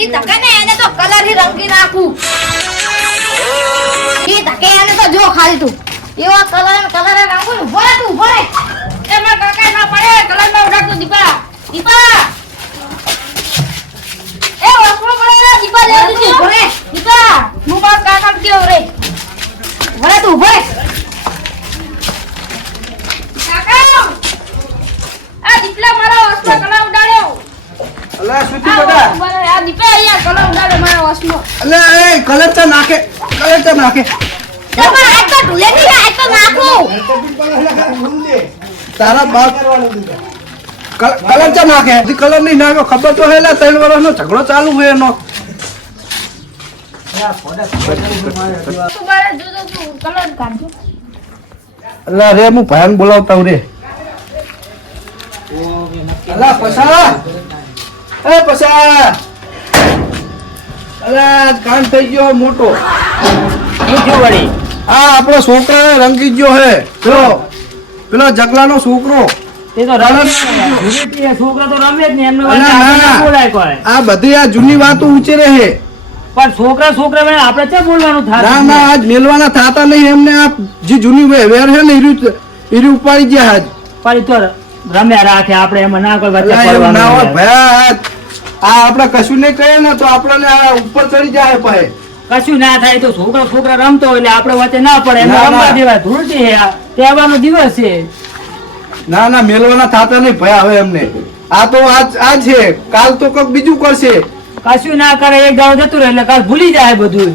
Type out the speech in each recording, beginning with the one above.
ઈ તકે ને એને તો કલર થી રંગી નાખું ઈ તકે એને તો જો ખાલી તું એવો કલર નાખું ભરે તું ભરે એમાં કાકા ના પડે કલર માં ઉડાડતો દીપા દીપા એ વસ્ત્રો પડે દીપા લે તું ભરે દીપા હું બા કાકા કેવ રે ભરે તું ભરે કાકા આ દીપલા મારા વસ્ત્રો કલર ઉડાડ્યો અલા સુતી બડા આ દીપે અહીંયા કલર ઉડાડે મારા વસ્ત્રો અલા એ કલર તો નાખે તમાર આ તો ઢુલે ની આ તો નાખું તારા બાપ કલર તો નાખે કલર નહીં નાખ્યો ખબર તો હે લા 3 વર્ષનો ઝઘડો ચાલુ છે એનો તું મારે જો કલર કાઢજો અલા રે હું ભાન બોલાવતા હું રે અલા પસા એ પસા અલા કાન થઈ ગયો મોટો શું વળી આ આપણો છોકરા રંગી ગયો હે જો પેલો જગલાનો છોકરો તે તો રમે છોકરા તો રમે જ નહીં એમને બોલાય કોઈ આ બધી આ જૂની વાતો ઉચરે હે પણ છોકરા મેં આપણે ક્યાં બોલવાનું થાય ના ના આજ મેલવાના થાતા નહીં એમને આ જે જૂની વેર હે ને ઈરી ઉપાડી ગયા આજ પણ તો રમ્યા રાખે આપણે એમાં ના કોઈ વચ્ચે ના પડવાનું હોય નહીં. ભયા આ આપણે કશું નહીં કહીએ ને તો આપણને આ ઉપર ચડી જાય પાહે કશું ના થાય તો છોકરા રમતો હોય એટલે આપણે વચ્ચે ના પડે એમાં ના, રમવા ના. દેવાય ધૂળટી છે આ તહેવારનો દિવસ છે ના ના મેલવાના થાતા નહીં ભયા હવે એમને આ તો આજ છે કાલ તો કઈક બીજું કરશે કશું ના કરે એક દાડો જતું રહે એટલે કાલ ભૂલી જાય બધું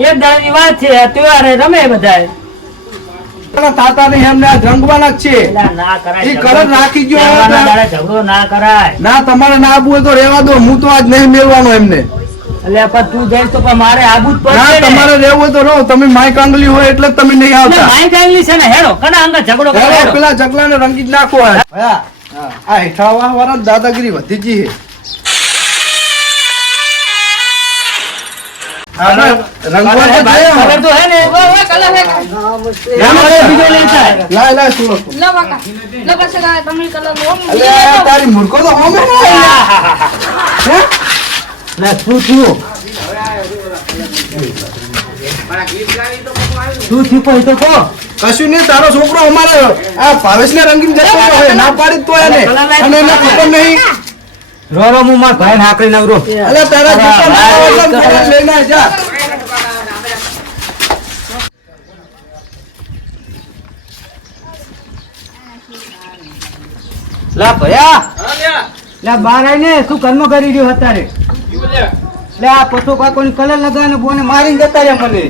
એક દાડાની વાત છે આ તહેવારે રમે બધાય થાતા નહીં એમને આ રંગવાના જ છે એલા ના કરાય ઈ કલર રાખી ગયો હવે તહેવારના તો. દાડે ઝઘડો ના કરાય ના તમારે ના આવવું હોય તો રહેવા દો હું તો આજ નહીં મેલવાનો એમને એટલે પણ તું જઈશ તો પણ મારે આબુ જ ના પડશે ને. તમારે રહેવું હોય તો રહો તમે માય કાંગલી હોય એટલે જ તમે નહીં ના, આવતા માય કાંગલી છે ને હેડો કના અંગા ઝઘડો કરે હેલો, હેડો. પેલા જગલાને રંગી જ નાખો આ હેઠાવા વાળા દાદાગીરી વધી ગઈ છે આપણે રંગવા તો કલર જઈએ. તો હે ને ઓય કલર હે કલર બીજો લેતા હે. લાય લાય સુરત લો કાકા લો પછી તમે કલર લો અલે તારી મૂર્ખો તો હોમે ને હે ના શું થયું શું થયું કોઈ તો કહો કશું નહીં તારો છોકરો અમારે આ ભાવેશને રંગીને જતો રહ્યો છે. ના પાડી તો એને અને એને ખબર નહીં રો હું માર ભાઈ હાકરી નવરો અલે તારા જૂતા ના આવે એટલે ફોન લઈને આય જા લા ભયા લા બાર આઈને શું કર્મ કરી રહ્યો અત્યારે લે આ પછો કાકોની કલર લગાવીને બોને મારીને જતા રહ્યા મને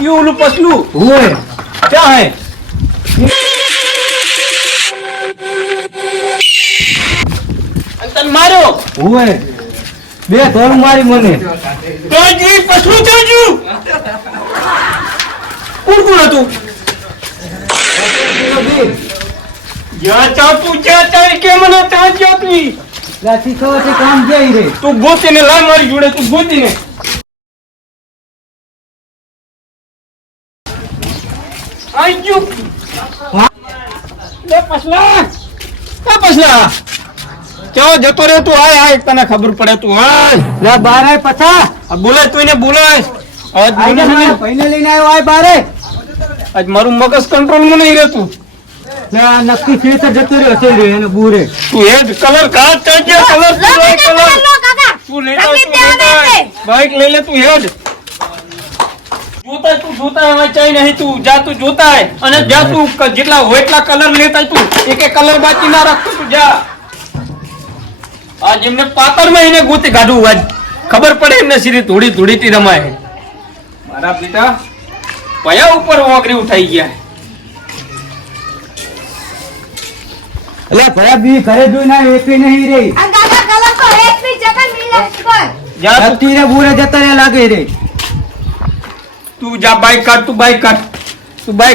ઈ ઓલું પસલું હોય ક્યાં હે તન માર્યો હોય બે ધોળ મારી મને તો જી પછું ચાજુ કોણ હતું જ્યાં ચાતું જ્યાં ચારી કે મને ત્યાં ચાતું લા શીખવાથી કામ જઈ રે તું ગોતીને લા મારી જોડે તું ગોતીને આઈ ગયું લે પછલા ક્યાં જતો રહ્યો તું આય તને ખબર પડે તું આય લા બાર આય પછા આ બોલાય તું એને બોલાય આજ આઈને મને ભાઈને લઈને આવ્યો આય બારે આજ મારું મગજ કંટ્રોલમાં નહીં રહેતું લા નક્કી છે તો જતો રહ્યો છે રે એને બુરે તું એ કલર કાઢ ચાલજે કલર તું લઈ કલર લો કાકા તું લેતા રંગી તું દેવા લેતા દે. બાઈક લઈ લે તું હેડ જોતા હવે ચાઈ નહીં તું જા તું જોતા અને જા તું જેટલા હોય એટલા કલર લેતા તું એક કલર બાકી ના રાખતો તું જા આજ એમને પાતરમાં એને ગોતી કાઢું આજ ખબર પડે એમને સીરી ધોળી ધોળીથી રમાય મારા પિતા પયા ઉપર ઓગરી ઉઠાઈ ગયા લા ભયા બી ઘરે જોઈ ના એકી નહીં રે આ કાકા કલર તો એક ની જગહ મિલે પર જા તું જતી રે બુરે જતા રે લાગે રે તું જા બાઈક કાઢ તું બાઈક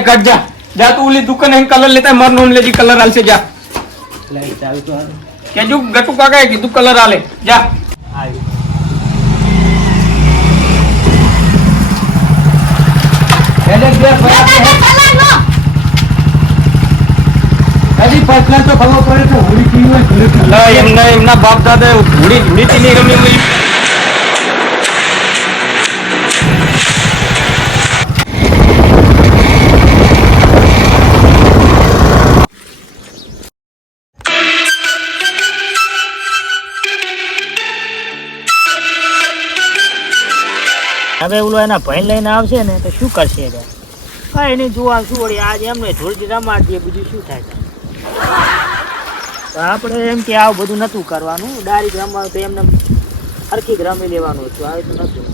કાઢ જા જા તું ઓલી દુકાને કલર લેતા માર નોન લેજી કલર આલશે જા કેજુ ગટુ કાકાએ કીધું કલર આલે જા એટલે બે ભયા કાકા કલર લો હજી પછલા તો ખબર પડે તો હોળી પીવું હોય ઘરે પીવું. એમના બાપ દાદા ધૂળી ધૂળીથી નહીં રમી હવે ઓલો એના ભાઈ લઈને આવશે ને તો શું કરશે એટલે કઈ નહીં જોવા શું વળી આજે એમને થોડી રમાડીએ બીજું શું થાય તો આપણે એમ કે આવું બધું નહોતું કરવાનું ડાયરેક્ટ રમવાનું તો એમને હરખી જ રમી લેવાનું હતું આવે તો નતું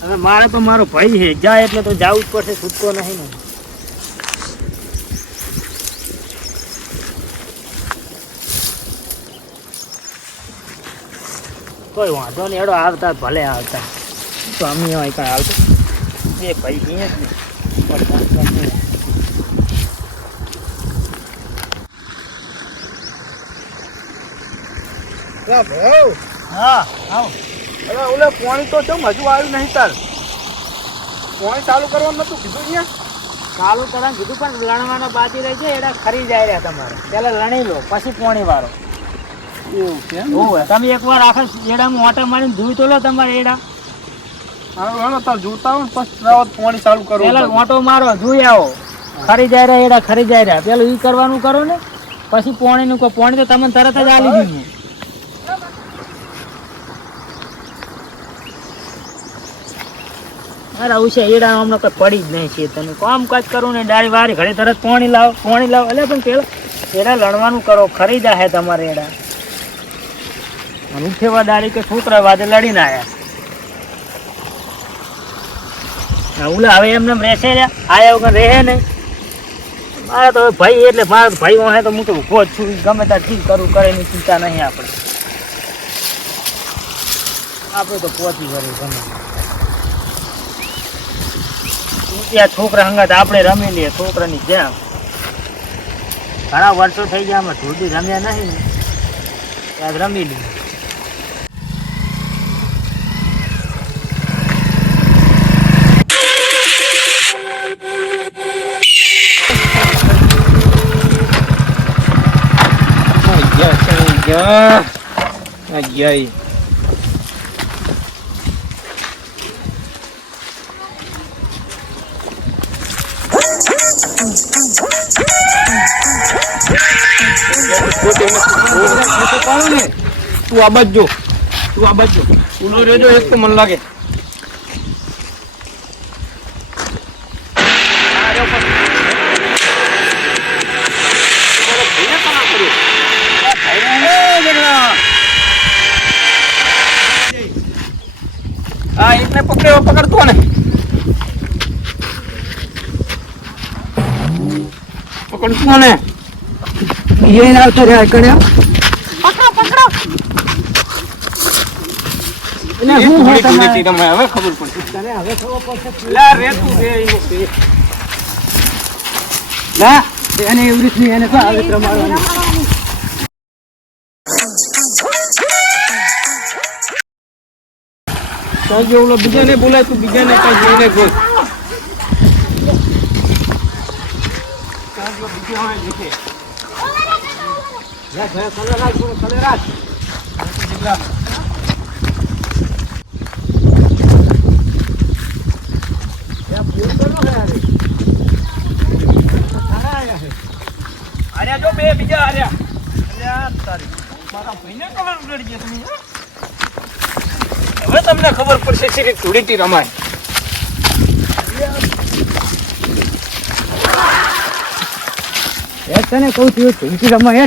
હવે મારે તો મારો ભાઈ છે જાય એટલે તો જવું જ પડશે છૂટકો નહીં ને કોઈ વાંધો નહીં એડો આવતા ભલે આવતા તો અમે અહીં કાંઈ આવતો બે ભાઈ કહીએ જ નહીં હા આવો અરે ઓલે પાણી તો ચમ હજુ આવ્યું નહીં તાર પાણી ચાલુ કરવાનું નતું કીધું અહીંયા ચાલુ કરવાનું કીધું પણ લણવાના બાકી રહી છે એડા ખરી જાય રહ્યા તમારે પહેલા લણી લો પછી પોણી વાળો એવું છે હોય તમે એકવાર આખા એડામાં ઓટા મારીને ધોઈ તો લો તમારે એડા હા તાર જોતા હોય ને પછી પાણી ચાલુ કરવું પેલા ઓટો મારો ધોઈ આવો ખરી જાય રહ્યા એડા ખરી જાય રહ્યા પેલું ઈ કરવાનું કરો ને પછી પોણીનું કહો પોણી તો તમને તરત જ આલી દીધું અરે આવું છે એડા હમણાં કઈ પડી જ નહીં છે તમે કામકાજ કરો ને ડાળી વારી ઘડી તરત પોણી લાવો એટલે પણ પેલા એડા લડવાનું કરો ખરી જાય તમારે એડા અને ઉઠેવા ડાળી કે છોકરા વાદે લડીને આવ્યા ઓલા હવે એમને રહેશે ને આયા વગર રહે નહીં મારે તો ભાઈ એટલે મારા ભાઈ વાહે તો હું તો ઊભો જ છું ગમે ત્યાં ચીજ કરું કરે એની ચિંતા નહીં આપણે તો પહોંચી વળી ગમે ત્યાં છોકરા હંગાત આપણે રમી લઈએ છોકરાની જેમ ઘણા વર્ષો થઈ ગયા અમે ધૂળથી રમ્યા નહીં ત્યાં રમી લઈએ તું આ બાજુ ઉલો રેજો એક તો મન લાગે હા એકને પકડતો ને પકડતો ને એ આવતો રે કણ્યા એને શું હોય તમારે? તમે હવે ખબર પડશે તને હવે ખબર પડશે લા રે તું રે એનું તે ના એને એવી રીતની એને શું આવે રમાડવાનું તો ઓલો બીજાને બોલાય તું બીજાને કઈ જોઈને ગોત અરે જો બે બીજા અરે તારી મારા ભાઈને કલર ઉડાડી ગયા તમે હવે તમને ખબર પડશે શ્રી ધૂળેટી રમાય તને કહું છું ધૂળેટી રમાય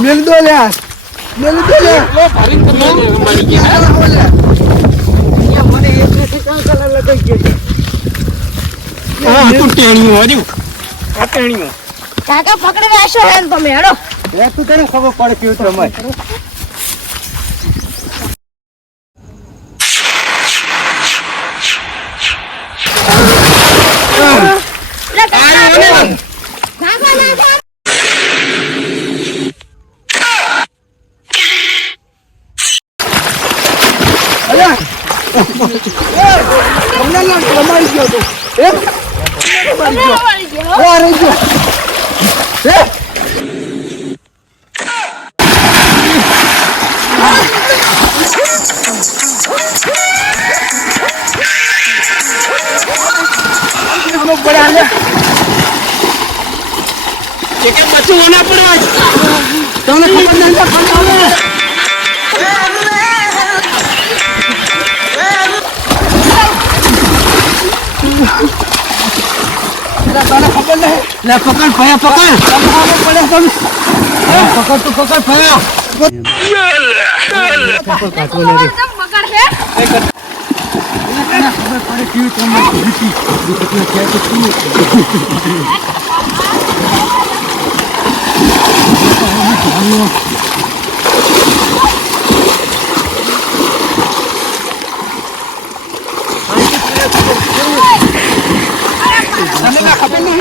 મેલ દો લે લો ભારી તમે રમાડી ગયા મને એક નથી ત્રણ કલર લગાઈ ગયો હા તું ટેણીઓ હજુ આ ટેણીઓ કાકા પકડી રાખ્યો હે ને તમે હેડો તું તને ખબર પડે કેવું રમાય રમાડી ગયો તું બચવું ના પડે તમને ખબર નહીં તને ખબર નહીં લે પકડ ભયા પકડ પડે તો પકડ તું પકડ ભયા ખબર પડે કેવી તમને જીતી તને ના ખબર નહીં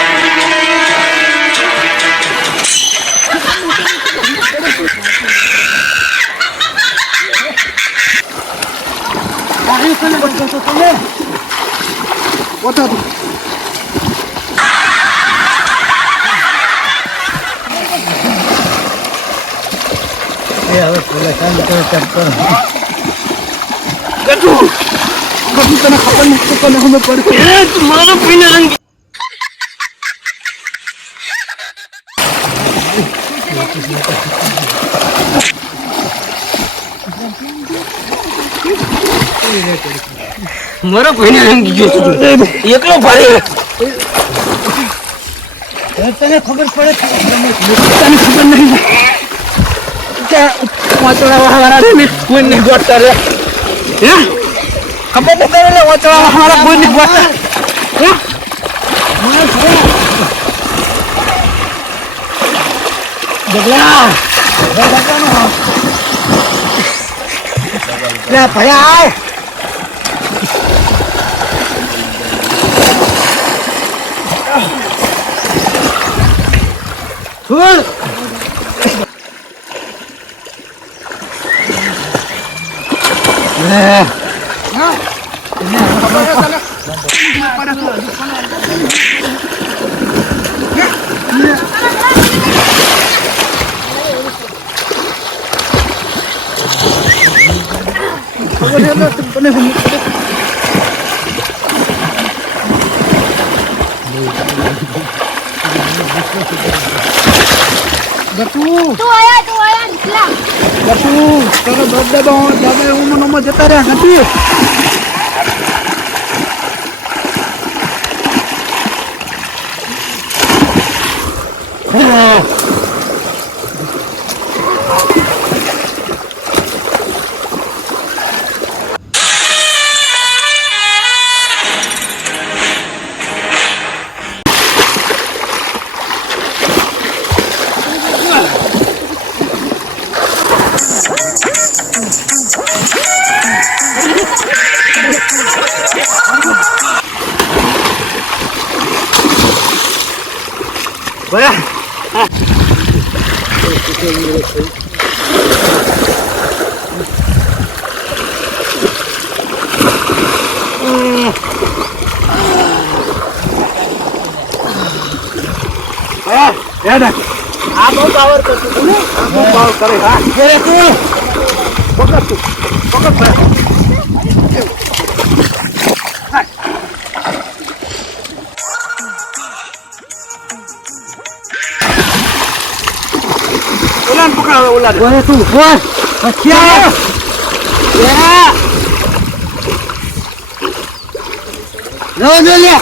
તને ખબર નહીં તો તને ખબર પડે મારો પીને રંગ મારો પીને રંગી ગયો એકલો ફરે તને ખબર પડે તને ખબર નહીં કે વાંચોડા વાળા રે મેં કોઈને ગોટતા રે હે ખબર નહીં કરે લે વાંચોડા વાળા કોઈને ગોટતા હે જગલા લે ભયા આવ છોડ તું આયા નીકળા તારો દાદા ઉમરમાં જતા રહ્યા નથી આ બહુ પાવર કરતું બહુ પાવર કરે હા તું ઓલા પકડાવે ઓલા બોલે તું બોલ પછી આવ લે લે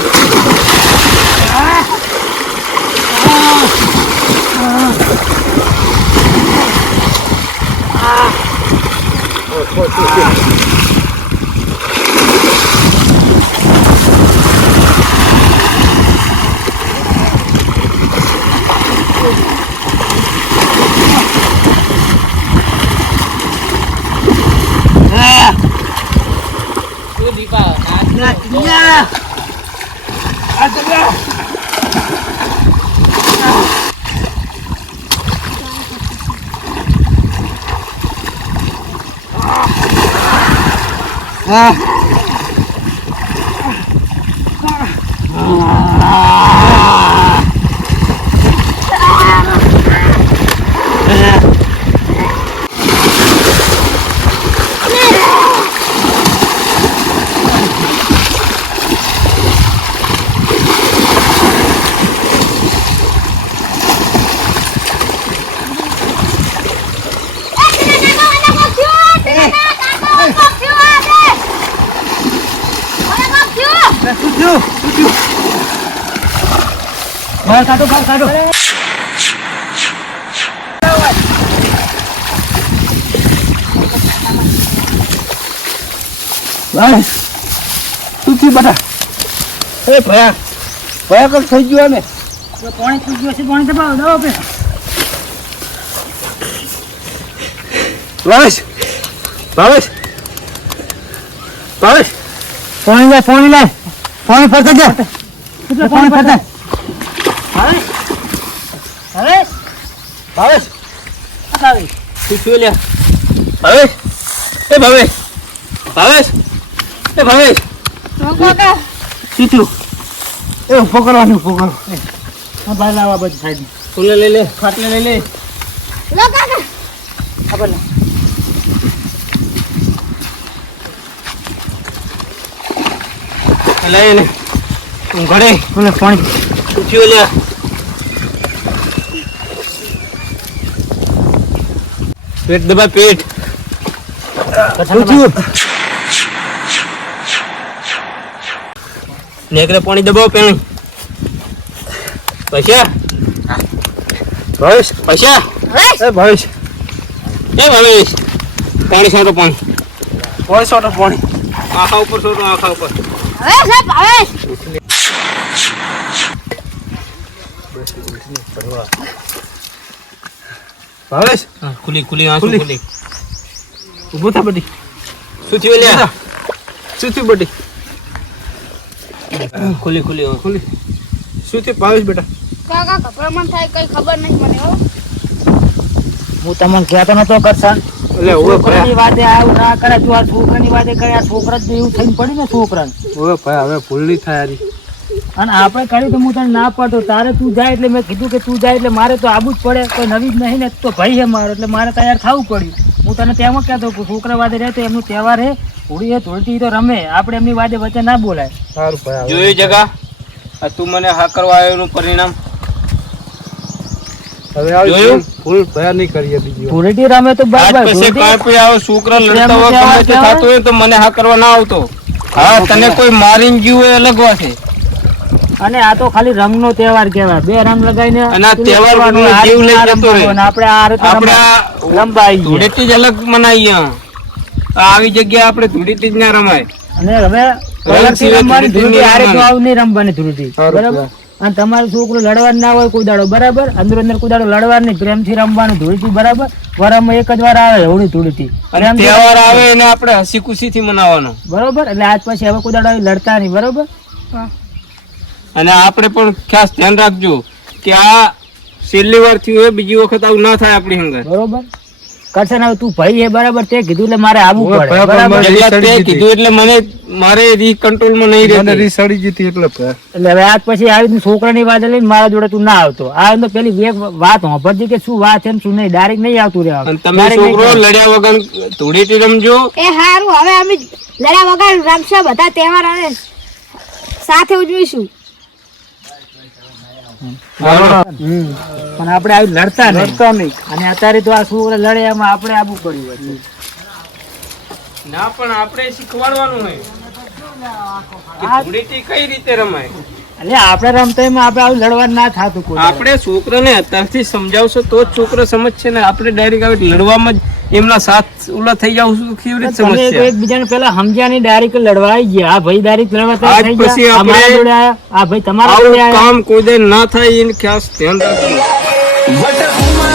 શું થયું બહાર કાઢો બહાર કાઢો બસ શું થયું બેટા એ ભયા ભયા કર થઈ ગયો ને પાણી થઈ ગયું છે પાણી દબાવો દબાવો પે ભાવેશ ભાવેશ ભાવેશ પાણી લાય પાણી ફરતા જા પાણી ફરતા હવે હવે ભાવેશ આવી શું થયું લ્યા ભાવેશ એ ભાવેશ ભાવેશ એ ભાવેશ કાકા શું થયું એ ઉભો કરવાનું ઉભો કરો આ બહાર લાવવા બધું સાઈડ ફૂલે લઈ લે ખાટલે લઈ લે લો કાકા ખબર ને લઈ લે તું ઘરે બોલે પાણી શું થયું લ્યા પેટ દબા પેટ શું થયું નેકરે પાણી દબાવો પેણી પૈસા ભાવેશ પૈસા એ ભાવેશ પાણી છોટો પાણી છોટો પાણી આખા ઉપર છોટો આખા ઉપર હવે સાહેબ હવે ભાવેશ ખુલી આંસુ ખુલી ઊભો થા બડી શું થયું લ્યા શું થયું બડી ખુલી શું થયું ભાવેશ બેટા કાકા ગભરામણ થાય કઈ ખબર નહીં મને હો હું તમને કહેતો નતો કરશન એટલે ઓવે છોકરાની વાતે આવું ના કરે તું આ છોકરાની વાતે કરે આ છોકરા જ એવું થઈને પડી ને છોકરાને ઓવે ભાઈ હવે ભૂલ નહીં થાય યારી અને આપણે કર્યું તો હું તને ના પાડતો તારે તું જાય એટલે મેં કીધું કે તું જાય એટલે મારે તો આવું જ પડે કોઈ નવી જ નહીં ને તો ભાઈ હે મારો એટલે મારે તૈયાર થવું પડ્યું હું તને તેમાં કહેતો કે છોકરા વાદે રહે તો એમનું તહેવાર હે હોળી હે ધોળતી તો રમે આપણે એમની વાદે વચ્ચે ના બોલાય સારું ભાઈ જોઈ જગા આ તું મને હા કરવા આવ્યો એનું પરિણામ હવે જોયું? ભૂલ ભયા નહીં કરીએ બીજી વાર. ધૂળેટી રમે તો આજ બરાબર પછી કાંઈ પણ આવો છોકરા લડતા હોય ગમે તે થતું હોય તો મને હા કરવા ના આવતો હા તને કોઈ મારીને ગયું હોય અલગ વાત છે અને આ તો ખાલી રંગનો તહેવાર કહેવાય બે રંગ લગાવીને અને આ તહેવાર નો જીવ લઈ જતો રહે. આપણે આ રીતે આપણે આ રમવા આવીએ. ધૂળેટી જ અલગ મનાઈએ આ આવી જગ્યાએ આપણે ધૂળેટી જ ના રમાય અને હવે કલરથી સિવાય રમવાની ધૂળેટી ધૂળેટી આ રીતે નહીં આવું નહીં રમવાની ધૂળેટી સારું, બરાબર અને તમારું છોકરું લડવા ના હોય કોઈ દાડો બરાબર અંદર અંદર કોઈ દાડો લડવા નહીં પ્રેમથી રમવાનું ધૂળેટી બરાબર વરમાં એક જ વાર આવે હોળી ધૂળેટી અને તહેવાર આવે એને આપણે હસી ખુશી થી મનાવવાનો બરોબર એટલે આજ પછી હવે કોઈ દાડો આવી લડતા નહીં બરોબર અને આપણે પણ ખાસ ધ્યાન રાખજો કે આ છેલ્લી વાર થયું હોય બીજી વખત આવું ના થાય આપણી હંગાત બરોબર કરશે ને હવે તું ભાઈ હે બરાબર તે કીધું એટલે મારે આવવું ઓય, પડે બરાબર, બરાબર મારે- જગલા તે કીધું એટલે મારે રી કંટ્રોલમાં નહીં મને રહેતી રીસડી જીતી એટલે ભાઈ. એટલે હવે આજ પછી આવી રીતની છોકરાની વાત લઈને મારા જોડે તું ના આવતો આ તો પેલી એક વાત હોભરજે કે શું વાત છે ને શું નહીં ડાયરેક્ટ નહીં આવતું રહેવાનું અને તમે છોકરો લડ્યા વગર ધૂળેટી રમજો એ હારું હવે અમે લડ્યા વગર રમશે બધા તહેવાર અને સાથે ઉજવીશું પણ આપણે આવી લડતા નહીં અને અત્યારે તો આ છોકરા લડે એમાં આપણે આવવું પડ્યું હતું. ના પણ આપણે શીખવાડવાનું હોય કે ધૂળેટી કઈ રીતે રમાય એટલે આપણે રમતા એમાં આપણે આવું લડવા ના થતું કોઈ આપણે છોકરાને અત્યારથી સમજાવશો તો જ છોકરો સમજશે ને આપણે ડાયરેક્ટ આવી લડવામાં જ એમના સાથ ઓલા થઈ જાવ કેવી રીતે તમે સમજશે એકબીજાને પેલા સમજ્યા નહીં ડાયરેક્ટ લડવા આવી ગયા આ ભાઈ ડાયરેક્ટ લડવા તૈયાર આજ થઈ પછી ગયા આપણે અમારા જોડે આયા આ ભાઈ તમારા જોડે આવું આયા કામ કોઈ દે ના થાય એને ખાસ ધ્યાન રાખજો